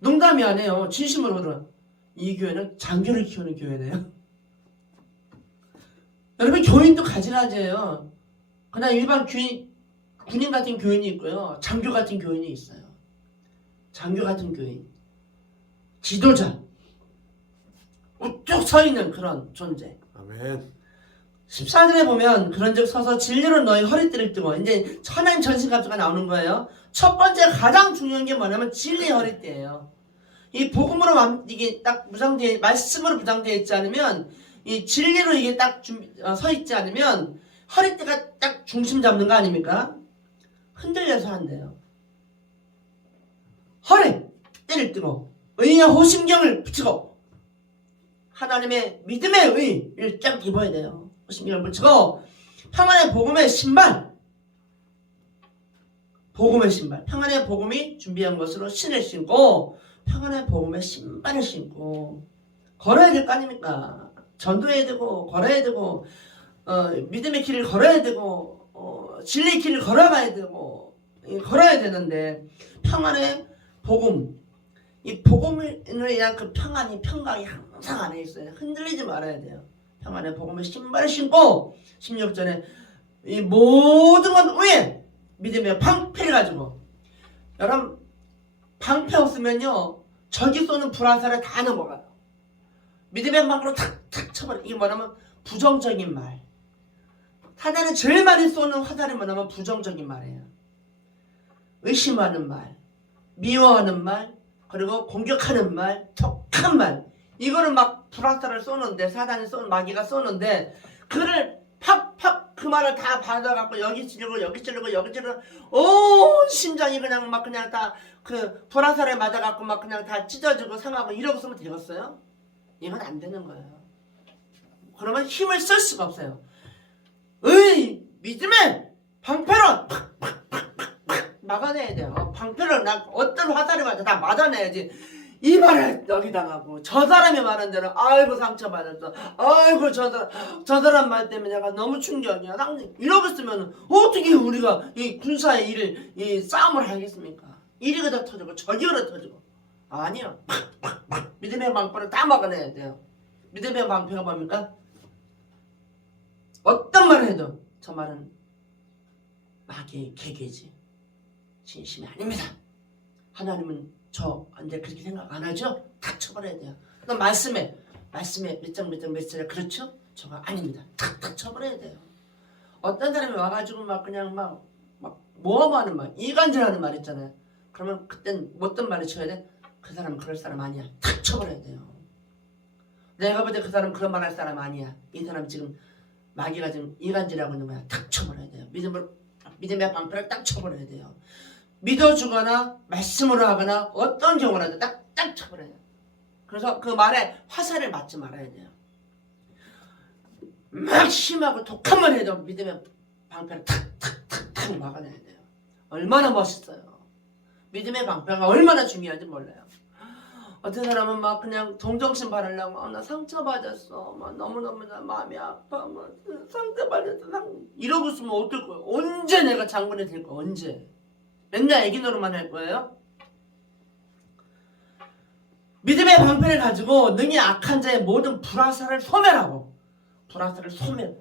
농담이 아니에요. 진심으로 그러더라. 이 교회는 장교를 키우는 교회네요. 여러분 교인도 가지가지예요. 그냥 일반 군인 같은 교인이 있고요. 장교 같은 교인이 있어요. 장교 같은 교인. 지도자. 우뚝 서 있는 그런 존재. 아멘. 14절에 보면 그런즉 서서 진리로 너희 허리띠를 뜨고 이제 하나님 전신갑주가 나오는 거예요. 첫 번째 가장 중요한 게 뭐냐면 진리의 허리띠예요. 이 복음으로 이게 딱 무장되어 말씀으로 무장되어 있지 않으면 이 진리로 이게 딱 서 있지 않으면 허리띠가 딱 중심 잡는 거 아닙니까? 흔들려서 안 돼요. 허리띠를 뜨고 의의 호심경을 붙이고 하나님의 믿음의 의를 딱 입어야 돼요. 호심경을 붙이고 평안의 복음의 신발, 복음의 신발, 평안의 복음이 준비한 것으로 신을 신고 평안의 복음의 신발을 신고 걸어야 될 거 아닙니까? 전도해야 되고 걸어야 되고 믿음의 길을 걸어야 되고 진리의 길을 걸어가야 되고 걸어야 되는데 평안의 복음, 이 복음을 위한 그 평강이 항상 안에 있어요. 흔들리지 말아야 돼요. 평안의 복음의 신발을 신고 16절에 이 모든 것 위에 믿음의 방패를 가지고 여러분 방패 없으면요 적이 쏘는 불화살을 다 넘어가요. 믿음의 방패로 탁탁 쳐버려. 이게 뭐냐면 부정적인 말. 사단은 제일 많이 쏘는 화살이 뭐냐면 부정적인 말이에요. 의심하는 말, 미워하는 말, 그리고 공격하는 말, 격한 말. 이거는 막 불화살을 쏘는데 사단이 쏘는 마귀가 쏘는데 그를 팍팍 그 말을 다 받아갖고 여기 찌르고 여기 찌르고 여기 찌르고 온 심장이 그냥 막 그냥 다 그 불화살에 맞아갖고 막 그냥 다 찢어지고 상하고 이러고 쓰면 되겠어요? 이건 안 되는 거예요. 그러면 힘을 쓸 수가 없어요. 믿음의 방패로 막아내야 돼요. 방패를 어떤 화살이 맞아 다 맞아내야지. 이 말을 여기다 하고 저 사람이 말한 대로 아이고 상처받았어. 아이고 저 사람 말 때문에 내가 너무 충격이야. 이러고 있으면 어떻게 우리가 이 군사의 일을 이 싸움을 하겠습니까? 이리 그다 터지고 저기 그다 터지고. 아니요. 믿음의 방패를 다 막아내야 돼요. 믿음의 방패가 뭡니까? 어떤 말을 해도 저 말은 마귀의 계계지 진심이 아닙니다. 하나님은 저한테 그렇게 생각 안 하죠? 다 쳐버려야 돼요. 그럼 말씀에 몇 장 몇 절에 그렇죠? 저거 아닙니다. 탁 쳐버려야 돼요. 어떤 사람이 와가지고 막 그냥 막 모험하는 말, 이간질하는 말 있잖아요. 그러면 그땐 어떤 말을 쳐야 돼? 그 사람은 그럴 사람 아니야. 탁 쳐버려야 돼요. 내가 볼 때 그 사람은 그런 말 할 사람 아니야. 이 사람 지금 마귀가 지금 이간질하고 있는 거야. 탁 쳐버려야 돼요. 믿음의 방패를 딱 쳐버려야 돼요. 믿어주거나 말씀으로 하거나 어떤 경우라도 딱 쳐버려야 돼요. 그래서 그 말에 화살을 맞지 말아야 돼요. 막 심하고 독한 말 해도 믿음의 방패를 탁 막아내야 돼요. 얼마나 멋있어요. 믿음의 방패가 얼마나 중요한지 몰라요. 어떤 사람은 막 그냥 동정심 바르려고 나 상처받았어. 막 너무너무 나 마음이 아파. 막 상처받았어. 이러고 있으면 어떨 거예요? 언제 내가 장군이 될 거야? 언제? 맨날 애기 노릇만 할 거예요? 믿음의 방패를 가지고 능히 악한 자의 모든 불화살을 소멸하고 불화살을 소멸.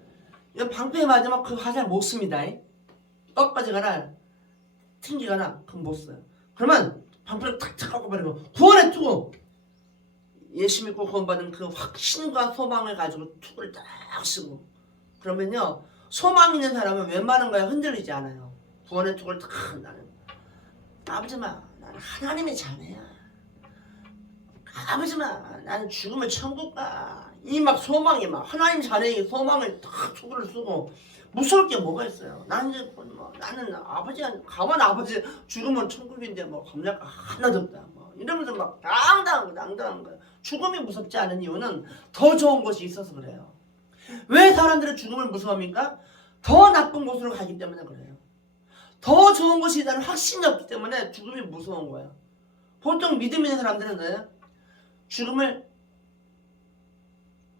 이건 방패에 맞으면 그 화살 못 씁니다. 꺾어지거나 튕기거나 그건 못 써요. 그러면 방패를 탁탁 꺾어버리고 구원의 투구 예수 믿고 구원받은 그 확신과 소망을 가지고 투구를 딱 쓰고 그러면요 소망 있는 사람은 웬만한 거에 흔들리지 않아요. 구원의 투구를 탁 나는 아버지마 나는 하나님의 자녀야. 아버지마 나는 죽으면 천국 가. 이 막 소망이 막 하나님 자녀의 소망을 탁 투구를 쓰고 무서울 게 뭐가 있어요. 나는 이제 나는 아버지 가만 아버지 죽으면 천국인데 뭐 겁날 거 하나도 없다. 뭐 이러면서 막 당당한 거예요. 죽음이 무섭지 않은 이유는 더 좋은 것이 있어서 그래요. 왜 사람들은 죽음을 무서워합니까? 더 나쁜 곳으로 가기 때문에 그래요. 더 좋은 것이 있다는 확신이 없기 때문에 죽음이 무서운 거예요. 보통 믿음 있는 사람들은 뭐예요? 죽음을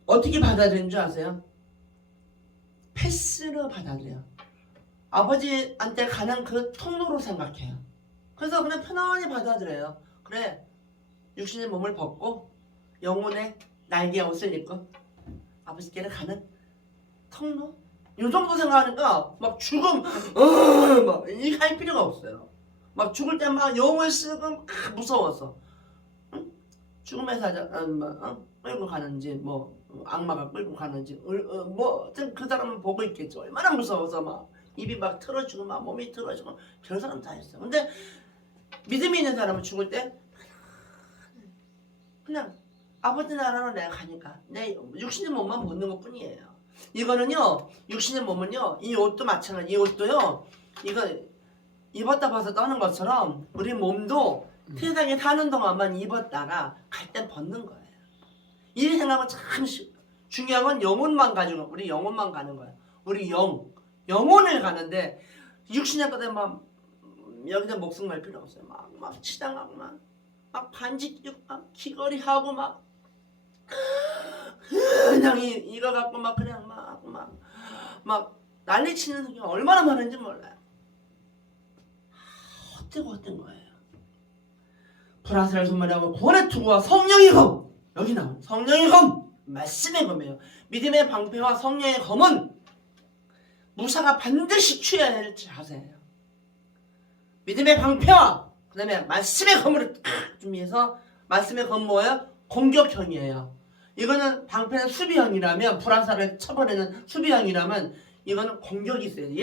어떻게 받아들이는 줄 아세요? 패스로 받아들여요. 아버지한테 가는 그 통로로 생각해요. 그래서 그냥 편안히 받아들여요. 그래 육신의 몸을 벗고 영혼의 날개 옷을 입고 아버지께로 가는 통로? 이 정도 생각하니까 막 죽음 막 이렇게 할 필요가 없어요. 막 죽을 때 막 영을 쓰고 무서워서 응? 죽음의 사자 끌고 가는지 뭐 악마가 끌고 가는지 뭐그 사람은 보고 있겠죠. 얼마나 무서워서 막 입이 막 틀어지고 막 몸이 틀어지고 별 사람 다 했어. 근데 믿음이 있는 사람은 죽을 때 그냥 아버지 나라로 내가 가니까 내 육신의 몸만 벗는 것 뿐이에요. 이거는요, 육신의 몸은요, 이 옷도 마찬가지. 이 옷도요, 이거 입었다 벗었다 하는 것처럼 우리 몸도 세상에 사는 동안만 입었다가 갈 땐 벗는 거예요. 이 생각은 참 중요한 건 영혼만 가지고 우리 영혼만 가는 거예요. 우리 영혼을 가는데 육신의 것에 막 여기다 목숨 걸 필요 없어요. 막 치당하고 막 반지 끼고 막 귀걸이하고 막 그냥 이거 갖고 막 그냥 막 난리치는 사람이 얼마나 많은지 몰라요. 헛된 거예요. 불화살을 소멸하고 구원의 투구와 성령의 검, 여기 나온 성령의 검, 말씀의 검이에요. 믿음의 방패와 성령의 검은 무사가 반드시 취해야 할 자세예요. 믿음의 방패와 그 다음에 말씀의 검을 준비해서, 말씀의 검 뭐예요? 공격형이에요. 이거는 방패는 수비형이라면, 불화살을 쳐버리는 수비형이라면 이거는 공격이 있어요.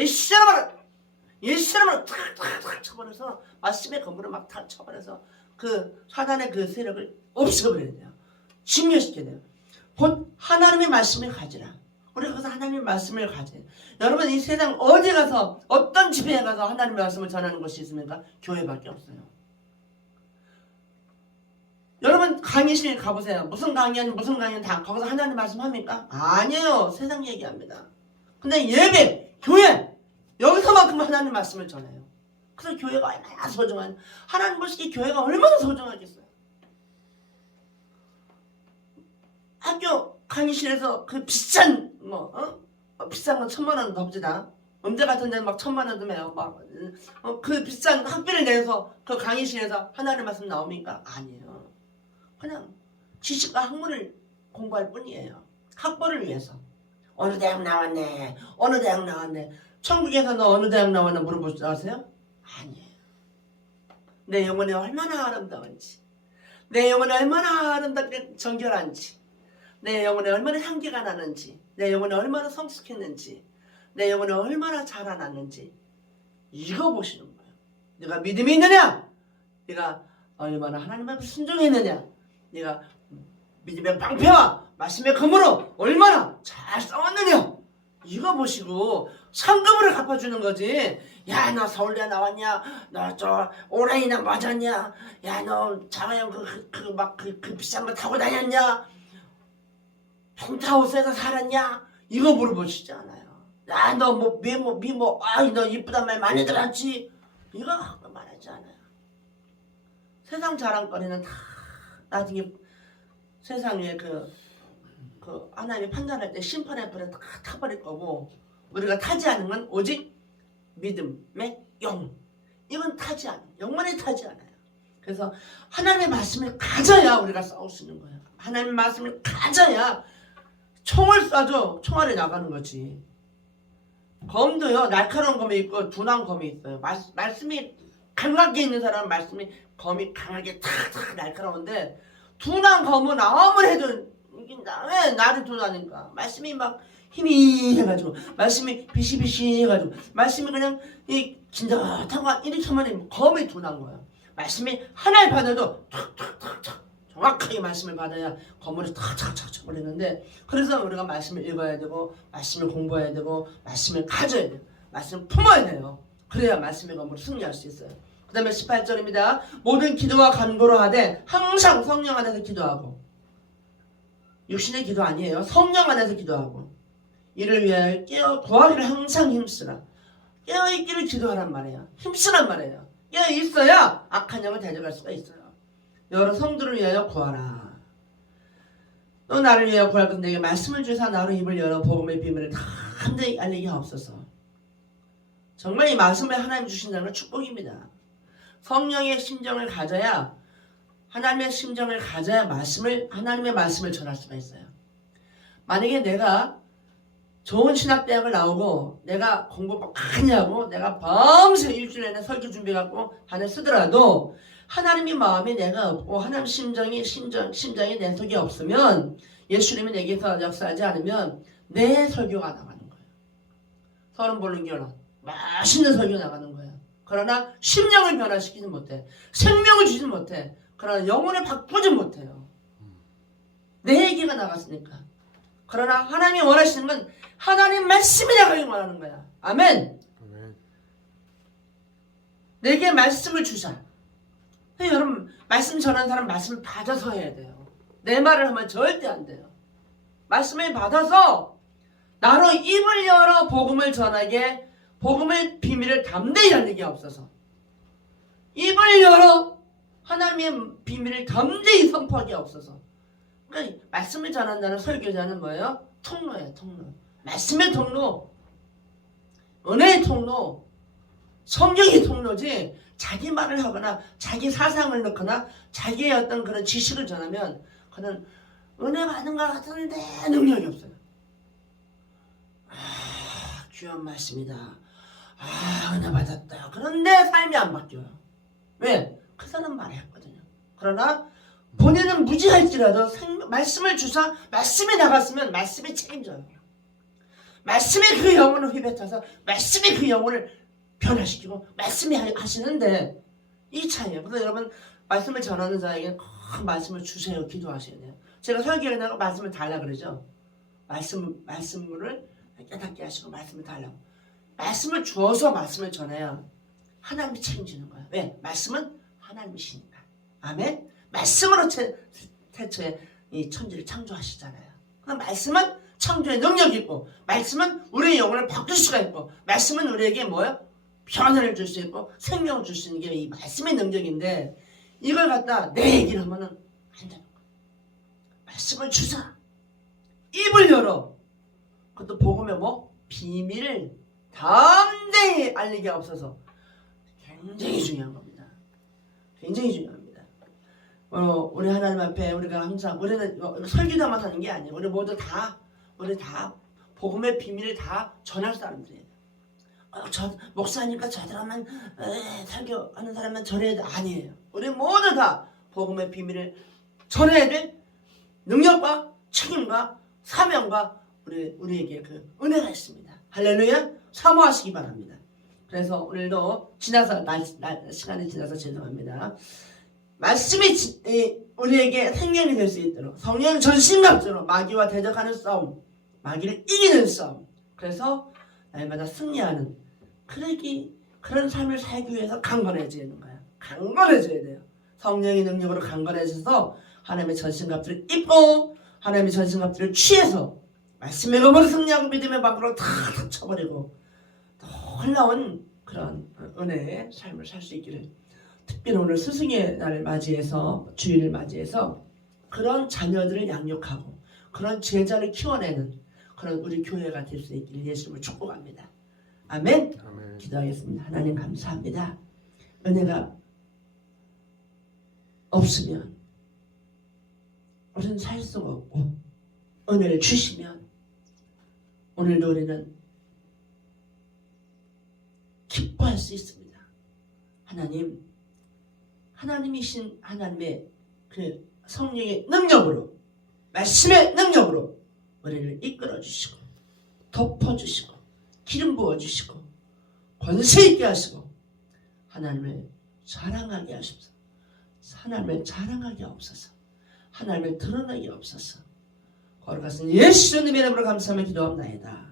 예시라면 탁탁탁 쳐버려서 말씀의 검으로 막 탁 쳐버려서 그 사단의 그 세력을 없애버려야 돼요. 진멸시켜야 돼요. 곧 하나님의 말씀을 가지라. 우리가 거기서 하나님의 말씀을 가져요. 여러분, 이 세상 어디 가서 어떤 집회에 가서 하나님의 말씀을 전하는 것이 있습니까? 교회밖에 없어요. 여러분 강의실 가보세요. 무슨 강의는 다 거기서 하나님 말씀 합니까? 아니에요. 세상 얘기합니다. 근데 예배, 교회 여기서만큼 하나님 말씀을 전해요. 그래서 교회가 얼마나 소중한, 하나님 보시기에 교회가 얼마나 소중하겠어요. 학교 강의실에서 그 비싼 비싼 건 1,000,000원 넘지다. 음대 같은 데는 막 1,000,000원 드매요. 그 비싼 학비를 내서 그 강의실에서 하나님 말씀 나옵니까? 아니에요. 그냥 지식과 학문을 공부할 뿐이에요. 학벌을 위해서. 어느 대학 나왔네. 어느 대학 나왔네. 천국에서 너 어느 대학 나왔나 물어볼 줄 아세요? 아니에요. 내 영혼이 얼마나 아름다운지, 내 영혼이 얼마나 아름답게 정결한지, 내 영혼에 얼마나 향기가 나는지, 내 영혼이 얼마나 성숙했는지, 내 영혼이 얼마나 자라났는지 이거 보시는 거예요. 네가 믿음이 있느냐? 네가 얼마나 하나님 앞에 순종했느냐? 네가 믿음의 방패와 말씀의 검으로 얼마나 잘 싸웠느냐? 이거 보시고 상금을 갚아주는 거지. 야, 너 서울대 나왔냐? 너 저 오라이나 맞았냐? 야, 너 장하영 그 비싼 거 타고 다녔냐? 펜트하우스에서 살았냐? 이거 물어보시지 않아요. 야, 너 너 이쁘단 말 많이 들었지? 이거 갖고 말하지 않아요. 세상 자랑거리는 다 나중에 세상에 그 하나님이 판단할 때 심판의 불에 다 타버릴 거고, 우리가 타지 않은 건 오직 믿음의 영. 이건 타지 않아요. 영만이 타지 않아요. 그래서 하나님의 말씀을 가져야 우리가 싸울 수 있는 거예요. 하나님의 말씀을 가져야 총을 쏴도 총알이 나가는 거지. 검도요, 날카로운 검이 있고 둔한 검이 있어요. 말씀이 강하게 있는 사람은 검이 강하게 탁탁 날카로운데, 둔한 검은 아무리 해도 왜 나를 둔하니까, 말씀이 막 힘이 해가지고, 말씀이 비시비시 해가지고, 말씀이 그냥 긴장하고 이렇게 하면 검이 둔한 거야. 말씀이 하나를 받아도 탁탁탁탁 정확하게 말씀을 받아야 검으로 탁탁탁 쳐버리는데, 그래서 우리가 말씀을 읽어야 되고, 말씀을 공부해야 되고, 말씀을 가져야 돼요. 말씀을 품어야 돼요. 그래야 말씀의 검으로 승리할 수 있어요. 그 다음에 18절입니다. 모든 기도와 간구로 하되 항상 성령 안에서 기도하고, 육신의 기도 아니에요. 성령 안에서 기도하고, 이를 위하여 깨어 구하기를 항상 힘쓰라. 깨어있기를 기도하란 말이에요. 힘쓰란 말이에요. 깨어있어야 악한 영을 대적할 수가 있어요. 여러 성도를 위하여 구하라. 또 나를 위하여 구할 건데 내게 말씀을 주사 나로 입을 열어 복음의 비밀을 다 함께 알리게 하옵소서. 정말 이 말씀을 하나님 주신다는 건 축복입니다. 성령의 심정을 가져야, 하나님의 심정을 가져야 하나님의 말씀을 전할 수가 있어요. 만약에 내가 좋은 신학대학을 나오고 내가 공부 많이 하고 내가 밤새 일주일 내내 설교 준비해갖고 단을 쓰더라도 하나님의 마음에 내가 없고 하나님 심장이 내 속에 없으면 예수님이 내게서 역사하지 않으면 내 설교가 나가는 거예요. 서른 보는 결혼 맛있는 설교 나가는 거예요. 그러나 심령을 변화시키지 못해. 생명을 주지 못해. 그러나 영혼을 바꾸지 못해요. 내 얘기가 나갔으니까. 그러나 하나님이 원하시는 건 하나님 말씀이 나가길 원하는 거야. 아멘. 내게 말씀을 주자. 여러분 말씀 전하는 사람 말씀을 받아서 해야 돼요. 내 말을 하면 절대 안 돼요. 말씀을 받아서 나로 입을 열어 복음을 전하게 복음의 비밀을 담대히 알리게 없어서 입을 열어 하나님의 비밀을 담대히 선포하게 없어서. 그러니까 말씀을 전한다는 설교자는 뭐예요? 통로예요. 통로. 말씀의 통로, 은혜의 통로, 성경의 통로지 자기 말을 하거나 자기 사상을 넣거나 자기의 어떤 그런 지식을 전하면 그는 은혜 받는 것 같은데 능력이 없어요. 귀한 말씀이다. 은혜 받았다. 그런데 삶이 안 바뀌어요. 왜? 그 사람 말했거든요. 그러나 본인은 무지할지라도 말씀을 주사 말씀이 나갔으면 말씀이 책임져요. 말씀이 그 영혼을 휘뱉어서 말씀이 그 영혼을 변화시키고 말씀이 하시는데 이 차이예요. 그래서 여러분 말씀을 전하는 자에게 꼭 말씀을 주세요. 기도하셔야 돼요. 제가 설교에 나가 말씀을 달라 그러죠. 말씀을 깨닫게 하시고 말씀을 달라고. 말씀을 주어서 말씀을 전해야 하나님이 책임지는 거예요. 왜? 말씀은 하나님이시니까. 아멘. 말씀으로 태초에 이 천지를 창조하시잖아요. 그럼 말씀은 창조의 능력이 있고 말씀은 우리의 영혼을 바꿀 수가 있고 말씀은 우리에게 뭐예요? 변화를 줄 수 있고 생명을 줄 수 있는 게 이 말씀의 능력인데 이걸 갖다 내 얘기를 하면은 안 되는 거예요. 말씀을 주자. 입을 열어. 그것도 복음의 뭐? 비밀을 담대히 알리게 없어서 굉장히 중요한 겁니다. 굉장히 중요합니다. 우리 하나님 앞에 우리가 항상 우리는 설교자만 하는 게 아니에요. 우리 모두 우리 다 복음의 비밀을 다 전할 사람들이에요. 목사니까 저들만 설교하는 사람만 전해야 돼. 아니에요. 우리 모두 다 복음의 비밀을 전해야 될 능력과 책임과 사명과 우리에게 그 은혜가 있습니다. 할렐루야. 사모하시기 바랍니다. 그래서 오늘도 시간이 지나서 죄송합니다. 말씀이 우리에게 생명이 될 수 있도록 성령 전신갑주로 마귀와 대적하는 싸움, 마귀를 이기는 싸움. 그래서 날마다 승리하는 그런 삶을 살기 위해서 강건해져야 되는 거야. 강건해져야 돼요. 성령의 능력으로 강건해져서 하나님의 전신갑주를 입고 하나님의 전신갑주를 취해서 말씀의 검으로 승리하고 믿음의 방으로 다 쳐버리고 놀라운 그런 은혜의 삶을 살 수 있기를. 특별히 오늘 스승의 날을 맞이해서 주일을 맞이해서 그런 자녀들을 양육하고 그런 제자를 키워내는 그런 우리 교회가 될 수 있기를 예수님을 축복합니다. 아멘. 아멘. 기도하겠습니다. 하나님 감사합니다. 은혜가 없으면 우리는 살 수가 없고 은혜를 주시면 오늘도 우리는 기뻐할 수 있습니다. 하나님이신 하나님의 그 성령의 능력으로 말씀의 능력으로 우리를 이끌어 주시고 덮어 주시고 기름 부어 주시고 권세 있게 하시고 하나님을 자랑하게 하십시오. 하나님을 자랑하게 없어서 하나님을 드러나게 없어서 거룩하신 예수님의 이름으로 감사하며 기도합나이다.